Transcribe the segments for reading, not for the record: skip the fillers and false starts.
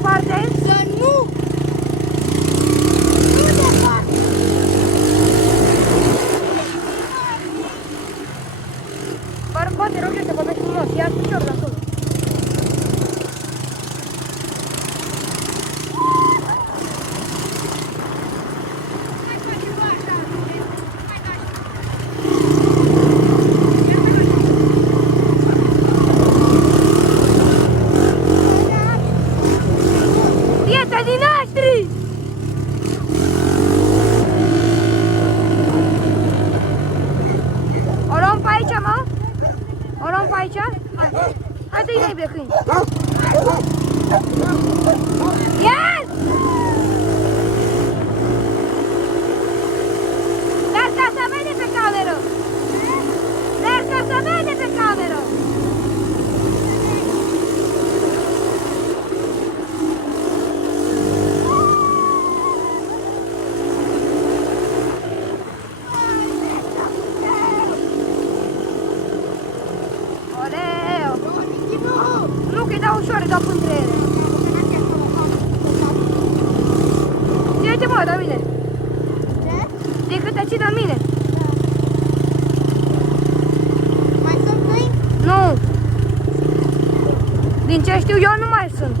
departe? Să nu! Nu departe! Bărbat, te rog eu să vorbești frumos, ia piciorul de acolo. Prietenii noștri! O luăm pe aici, mă? O luăm pe aici? Hai, hai dă-i noi pe câini. Yes! Dar ca să vede pe cameră! Dar ca să vede pe cameră! Oleu! Nu, că-i dau ușor, îi dau între ele. Ține-te, mă, de mine. Ce? Decât te ții de mine. Mai sunt câini? Nu. Din ce știu eu, nu mai sunt.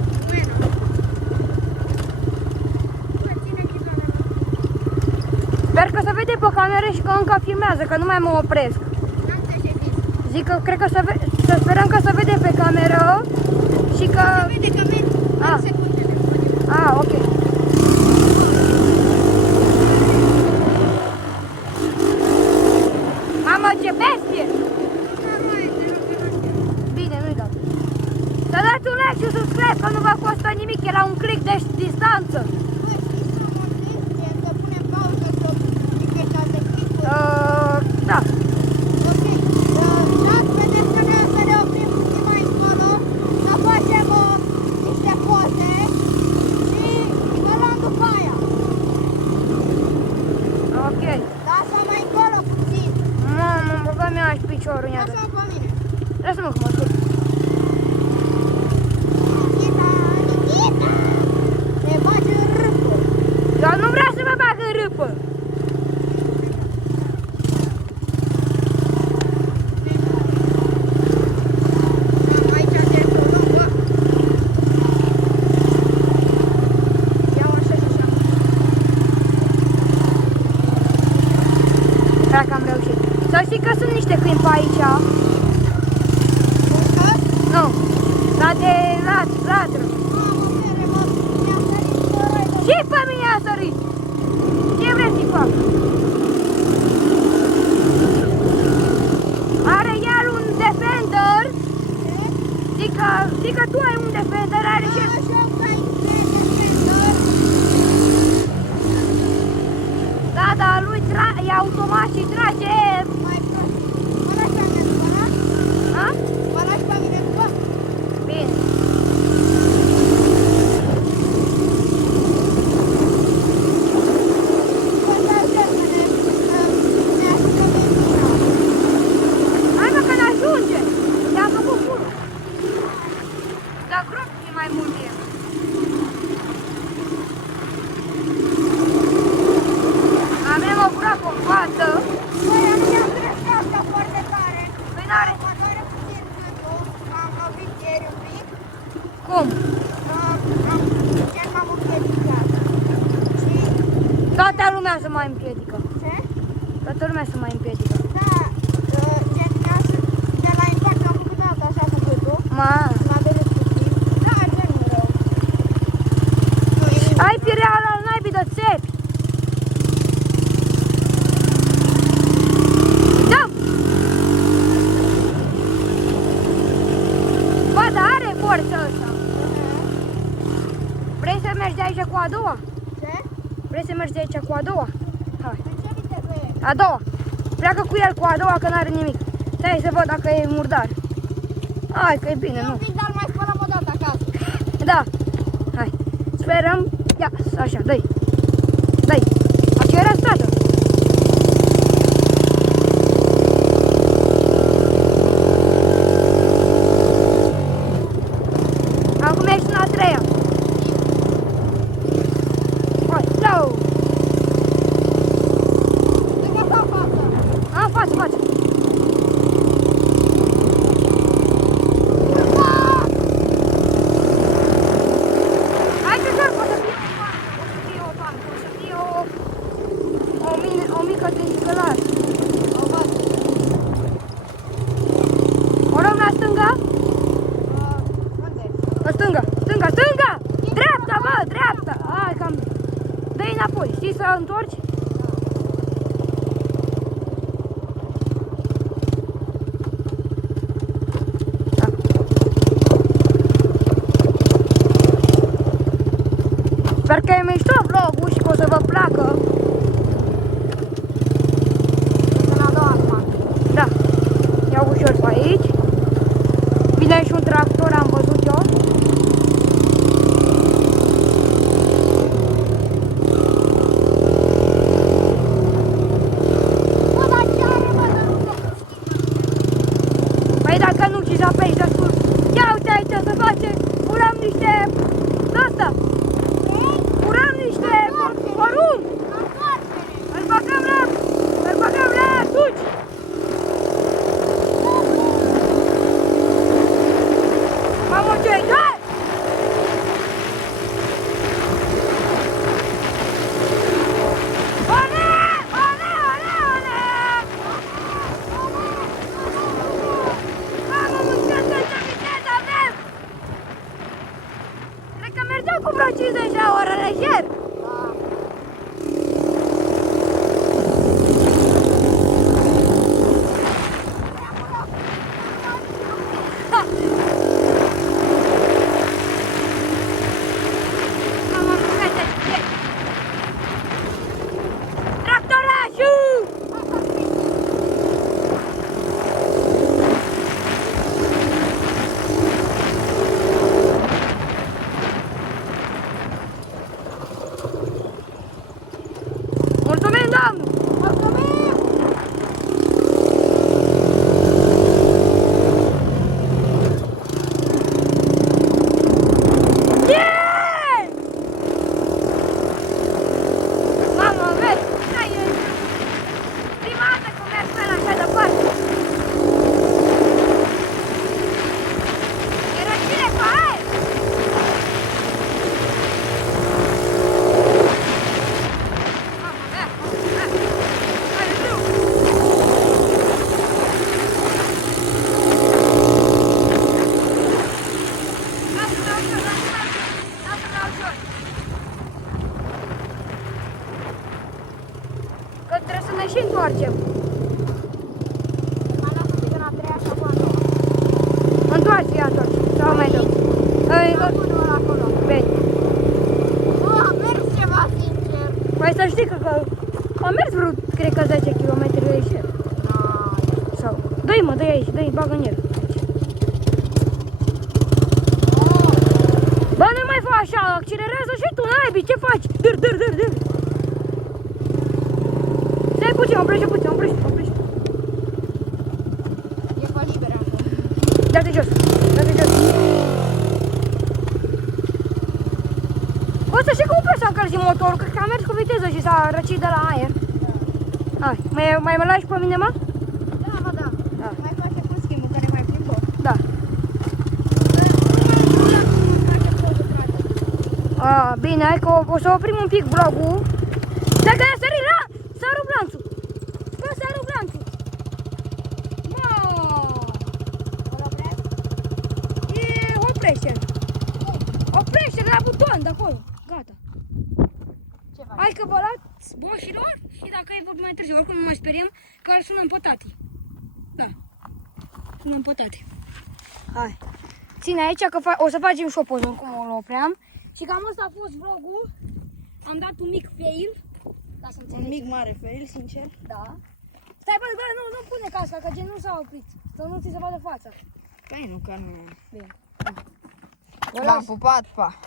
Sper că se vede pe cameră și că încă filmează, că nu mai mă opresc. Zic că cred că să sperăm că se vede pe cameră și că... Se vede că merg în secundele. Ok. Mamă, ce bestie! Bine, nu-i dau. Să dați un like și subscribe, că nu vă costă nimic, e la un click de distanță. Să punem pauză să oprime ca de clipuri. Da. Ok. Dați, vedeți că noi o să ne oprim puțin mai încolo, să facem niște poze și ne luăm după aia. Ok. Lasă-mă mai încolo puțin. Mamă, îmi băga mea și piciorul în iadă. Lasă-mă pe mine. Lasă-mă că mă scurg. Nikita, Nikita! Ne bagi în râpă. Eu nu vreau să mă bag în râpă. Aici te luăm, bă. Iau așa și așa. Dacă am reușit. Să știi că sunt niște câini pe aici. Urcă? Nu. La de latră. Mamă, mere, mă, mi-a sărit sărăi, bă. Și pe mine a sărit. Ce vrei să-i fac? Are el un Defender. Zic că tu ai un Defender, are și el. Așa fain, Defender. Da, lui e automat și trage. Mai prost. Mă lași pe mine după, da? Ha? Mă lași pe mine după? Bine. Bă, stai așa să ne ajută benzina. Hai mă că n-ajunge. Te-am făcut pur. Dar grob e mai mult e. Avem o groapă în față. Băi, am crescut asta foarte tare. Păi n-are. Mă doare puțin gândul. M-am lovit ieri un pic. Cum? Gen m-am împiedicat. Și Toată lumea se mai împiedică. ce? Toată lumea se mai împiedică. Da, gen de la impact am făcut altă așa cu gâtul. Ma. M-a venit puțin. Da, gen nu rău. Nu e nimic. Ai pireala al naibii de țepi. Da! Bă, dar are forță ăsta. Vrei să mergi de aici cu a doua? Ce? Vrei să mergi de aici cu a doua? Hai. În ce viteză e? A doua. Pleacă cu el cu a doua că n-are nimic. Stai să văd dacă e murdar. Hai că e bine, Eu nu? zic, dar mai spălăm o dată acasă. Da. Hai. Sperăm. Ia, așa, dă-i. Dă-i. Așa era stată. Acum ești în a treia. Stânga, stânga! Dreapta, bă, dreapta! Hai, cam... Dă-i înapoi, știi să întorci? Sper că e mișto vlogul și că o să vă placă. Sunt a doua acum. Da, iau ușor pe aici. Vine și un tractor, am văzut eu. Bă, dar ce are, bă, dar nu se Păi dacă nu știți apei să spun, ia uite aici să face, urăm niște, asta, urăm niște porumb, îl băgăm la suci. Mamă, ce-i doar? Ole, ole, ole, ole! Mamă, mâncați ce viteză avem! Cred că mergeam cu vreo 50 la oră lejer. Mamă, mâncați ce... Tractorașul! Mulțumim, doamnă! Mulțumim! Yeah! Mamă, vezi, stai, e prima dată când merg pe la așa departe. E răcire pe aer! Mamă, hai, tu! Lasă-l ușor, lasă-l ușor! Că trebuie să ne și întoarcem. Mai lasă pe la treia și acolo. Întoarce-i atunci, sau mai dăm. Acolo, acolo. Bine. Bă, am mers ceva, sincer. Păi să știi că am mers vreo, cred că 10 km lejer. Sau, dă-i mă, dă-i aici, dă-i, bagă în el. Bă, nu mai fă așa, accelerează și tu, naibii, ce faci? Dâr. Stai puțin, oprește. E pe liber așa. Dă-te jos. O să știi cum poți să încălzi motorul, că am mers cu viteză și s-a răcit de la aer. Hai, mai mă lași pe mine, mă? Da, mă, da. Da. Mai face cu schimbul, care mai plimbă. Da. A, bine, hai că o să oprim un pic vlogul. Stai că i-a sărit, s-a rupt lanțul. Bă, s-a rupt lanțul. Bă, oprește la buton de acolo. Gata. Ce faci? Hai că vă luați boșilor și dacă e vorba mai târziu, oricum nu mai speriem că îl sunăm pe tati. Da. Sunăm pe tati. Hai. Ține aici că o să facem și o poză, oricum o opream. Și cam ăsta a fost vlogul. Am dat un mic fail. Ca să înțelegi. Un mic mare fail, sincer. Da. Stai, bă, nu pune casca, că gen nu s-a oprit. Să nu ți se vadă fața. Păi nu, că nu. Bine. V-am pupat, pa!